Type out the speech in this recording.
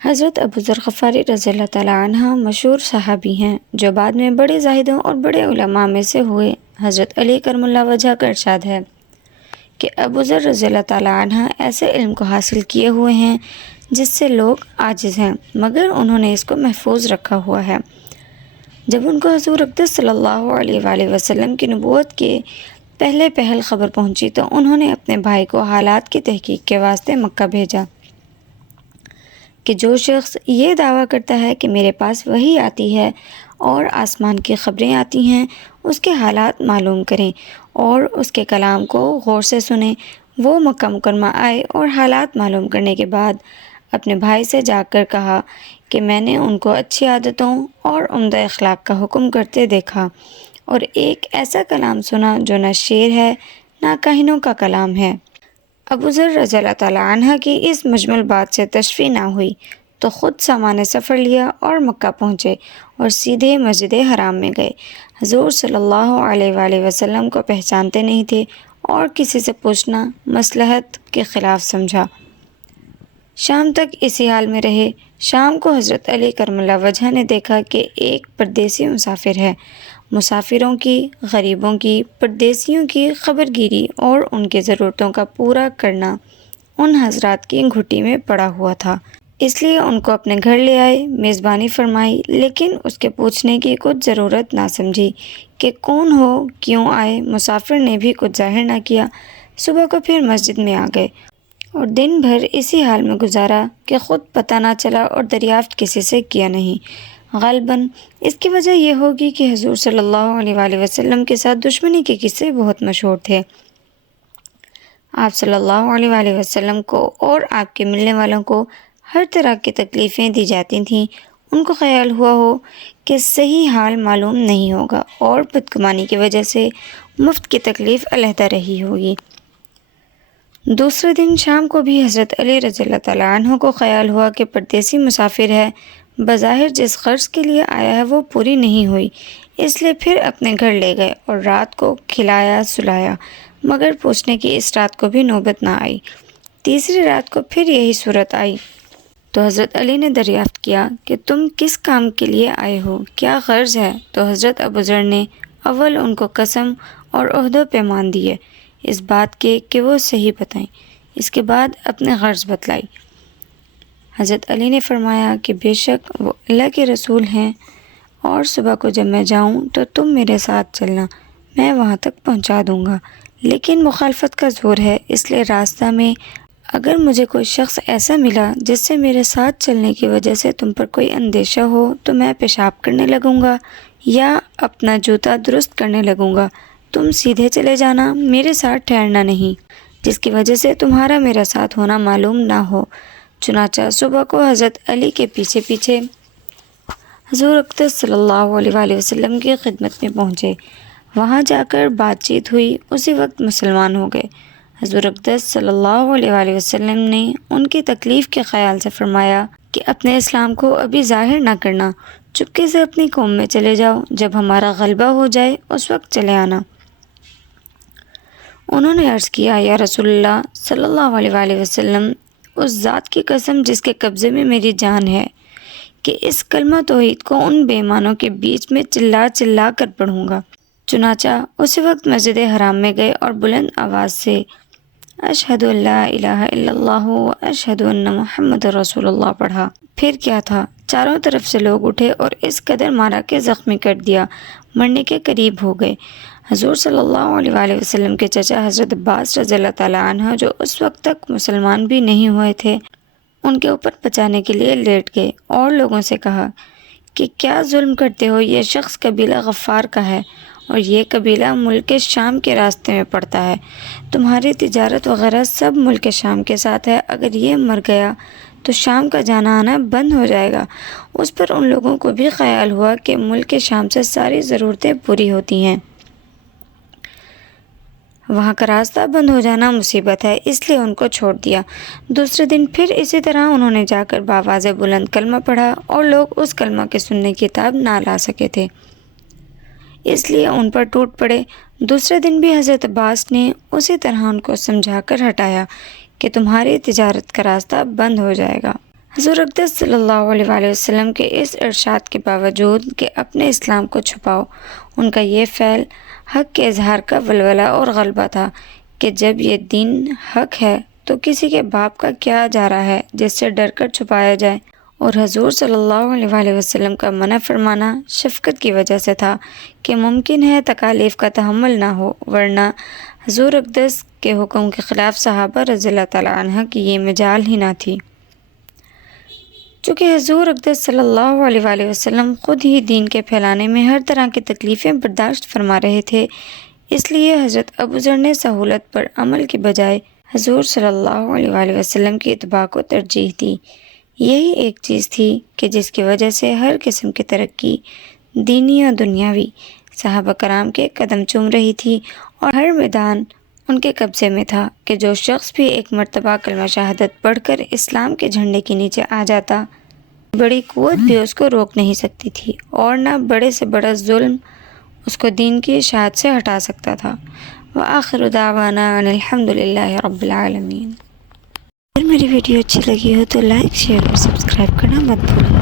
حضرت ابو ذر غفاری رضی اللہ تعالیٰ عنہ مشہور صحابی ہیں جو بعد میں بڑے زاہدوں اور بڑے علماء میں سے ہوئے۔ حضرت علی کرم اللہ وجہ کا ارشاد ہے کہ ابو ذر رضی اللہ تعالیٰ عنہ ایسے علم کو حاصل کیے ہوئے ہیں جس سے لوگ عاجز ہیں، مگر انہوں نے اس کو محفوظ رکھا ہوا ہے۔ جب ان کو حضور اقدس صلی اللہ علیہ وآلہ وسلم کی نبوت کے پہل خبر پہنچی تو انہوں نے اپنے بھائی کو حالات کی تحقیق کے واسطے مکہ بھیجا کہ جو شخص یہ دعویٰ کرتا ہے کہ میرے پاس وحی آتی ہے اور آسمان کی خبریں آتی ہیں، اس کے حالات معلوم کریں اور اس کے کلام کو غور سے سنیں۔ وہ مکہ مکرمہ آئے اور حالات معلوم کرنے کے بعد اپنے بھائی سے جا کر کہا کہ میں نے ان کو اچھی عادتوں اور عمدہ اخلاق کا حکم کرتے دیکھا اور ایک ایسا کلام سنا جو نہ شعر ہے نہ کاہنوں کا کلام ہے۔ ابو ذر رضی اللہ تعالیٰ عنہ کی اس مجمل بات سے تشفی نہ ہوئی تو خود سامان سفر لیا اور مکہ پہنچے اور سیدھے مسجد حرام میں گئے۔ حضور صلی اللہ علیہ وآلہ وسلم کو پہچانتے نہیں تھے اور کسی سے پوچھنا مصلحت کے خلاف سمجھا۔ شام تک اسی حال میں رہے۔ شام کو حضرت علی کرم اللہ وجہ نے دیکھا کہ ایک پردیسی مسافر ہے۔ مسافروں کی، غریبوں کی، پردیسیوں کی خبر گیری اور ان کی ضرورتوں کا پورا کرنا ان حضرات کی گھٹی میں پڑا ہوا تھا، اس لیے ان کو اپنے گھر لے آئے، میزبانی فرمائی، لیکن اس کے پوچھنے کی کچھ ضرورت نہ سمجھی کہ کون ہو، کیوں آئے۔ مسافر نے بھی کچھ ظاہر نہ کیا۔ صبح کو پھر مسجد میں آ گئے اور دن بھر اسی حال میں گزارا کہ خود پتہ نہ چلا اور دریافت کسی سے کیا نہیں۔ غالباً اس کی وجہ یہ ہوگی کہ حضور صلی اللہ علیہ وآلہ وسلم کے ساتھ دشمنی کے قصے بہت مشہور تھے۔ آپ صلی اللہ علیہ وآلہ وسلم کو اور آپ کے ملنے والوں کو ہر طرح کی تکلیفیں دی جاتی تھیں۔ ان کو خیال ہوا ہو کہ صحیح حال معلوم نہیں ہوگا اور بدگمانی کی وجہ سے مفت کی تکلیف علیحدہ رہی ہوگی۔ دوسرے دن شام کو بھی حضرت علی رضی اللہ تعالیٰ عنہ کو خیال ہوا کہ پردیسی مسافر ہے، بظاہر جس غرض کے لیے آیا ہے وہ پوری نہیں ہوئی، اس لیے پھر اپنے گھر لے گئے اور رات کو کھلایا سلایا، مگر پوچھنے کی اس رات کو بھی نوبت نہ آئی۔ تیسری رات کو پھر یہی صورت آئی تو حضرت علی نے دریافت کیا کہ تم کس کام کے لیے آئے ہو، کیا غرض ہے؟ تو حضرت ابو ذر نے اول ان کو قسم اور عہد و پیمان دیے اس بات کے کہ وہ صحیح بتائیں، اس کے بعد اپنے غرض بتلائی۔ حضرت علی نے فرمایا کہ بے شک وہ اللہ کے رسول ہیں اور صبح کو جب میں جاؤں تو تم میرے ساتھ چلنا، میں وہاں تک پہنچا دوں گا، لیکن مخالفت کا زور ہے، اس لیے راستہ میں اگر مجھے کوئی شخص ایسا ملا جس سے میرے ساتھ چلنے کی وجہ سے تم پر کوئی اندیشہ ہو تو میں پیشاب کرنے لگوں گا یا اپنا جوتا درست کرنے لگوں گا، تم سیدھے چلے جانا، میرے ساتھ ٹھہرنا نہیں، جس کی وجہ سے تمہارا میرا ساتھ ہونا معلوم نہ ہو۔ چنانچہ صبح کو حضرت علی کے پیچھے پیچھے حضور اقدس صلی اللہ علیہ وآلہ وسلم کی خدمت میں پہنچے۔ وہاں جا کر بات چیت ہوئی، اسی وقت مسلمان ہو گئے۔ حضور اقدس صلی اللہ علیہ وآلہ وسلم نے ان کی تکلیف کے خیال سے فرمایا کہ اپنے اسلام کو ابھی ظاہر نہ کرنا، چپکے سے اپنی قوم میں چلے جاؤ، جب ہمارا غلبہ ہو جائے اس وقت چلے آنا۔ انہوں نے عرض کیا، یا رسول اللہ صلی اللہ علیہ وآلہ وسلم، اس ذات کی قسم جس کے قبضے میں میری جان ہے کہ اس کلمہ توحید کو ان بے ایمانوں کے بیچ میں چلا چلا کر پڑھوں گا۔ چنانچہ اسی وقت مسجد حرام میں گئے اور بلند آواز سے اشہد ان لا الہ الا اللہ و اشہد ان محمد رسول اللہ پڑھا۔ پھر کیا تھا، چاروں طرف سے لوگ اٹھے اور اس قدر مارا کہ زخمی کر دیا، مرنے کے قریب ہو گئے۔ حضور صلی اللہ علیہ وآلہ وسلم کے چچا حضرت عباس رضی اللہ تعالیٰ عنہ جو اس وقت تک مسلمان بھی نہیں ہوئے تھے، ان کے اوپر بچانے کے لیے لیٹ گئے اور لوگوں سے کہا کہ کیا ظلم کرتے ہو، یہ شخص قبیلہ غفار کا ہے اور یہ قبیلہ ملک شام کے راستے میں پڑتا ہے، تمہاری تجارت وغیرہ سب ملک شام کے ساتھ ہے، اگر یہ مر گیا تو شام کا جانا آنا بند ہو جائے گا۔ اس پر ان لوگوں کو بھی خیال ہوا کہ ملک شام سے ساری ضرورتیں پوری ہوتی ہیں، وہاں کا راستہ بند ہو جانا مصیبت ہے، اس لیے ان کو چھوڑ دیا۔ دوسرے دن پھر اسی طرح انہوں نے جا کر بآواز بلند کلمہ پڑھا اور لوگ اس کلمہ کے سننے کی تاب نہ لا سکے تھے، اس لیے ان پر ٹوٹ پڑے۔ دوسرے دن بھی حضرت عباس نے اسی طرح ان کو سمجھا کر ہٹایا کہ تمہاری تجارت کا راستہ بند ہو جائے گا۔ حضور اقدس صلی اللہ علیہ وآلہ وسلم کے اس ارشاد کے باوجود کہ اپنے اسلام کو چھپاؤ، ان کا یہ فعل حق کے اظہار کا ولولہ اور غلبہ تھا کہ جب یہ دین حق ہے تو کسی کے باپ کا کیا جا رہا ہے جس سے ڈر کر چھپایا جائے، اور حضور صلی اللہ علیہ وآلہ وسلم کا منع فرمانا شفقت کی وجہ سے تھا کہ ممکن ہے تکالیف کا تحمل نہ ہو، ورنہ حضور اقدس کے حکم کے خلاف صحابہ رضی اللہ تعالیٰ عنہ کی یہ مجال ہی نہ تھی۔ چونکہ حضور اقدس صلی اللہ علیہ وآلہ وسلم خود ہی دین کے پھیلانے میں ہر طرح کی تکلیفیں برداشت فرما رہے تھے، اس لیے حضرت ابوذر نے سہولت پر عمل کی بجائے حضور صلی اللہ علیہ وآلہ وسلم کی اتباع کو ترجیح دی۔ یہی ایک چیز تھی کہ جس کی وجہ سے ہر قسم کی ترقی، دینی اور دنیاوی، صحابہ کرام کے قدم چوم رہی تھی، اور ہر میدان ان کے قبضے میں تھا کہ جو شخص بھی ایک مرتبہ کلمہ شہادت پڑھ کر اسلام کے جھنڈے کے نیچے آ جاتا، بڑی قوت بھی اس کو روک نہیں سکتی تھی، اور نہ بڑے سے بڑا ظلم اس کو دین کی اشاعت سے ہٹا سکتا تھا۔ وآخر دعوانا ان الحمدللہ رب العالمین۔ اگر میری ویڈیو اچھی لگی ہو تو لائک، شیئر اور سبسکرائب کرنا مت بھولو۔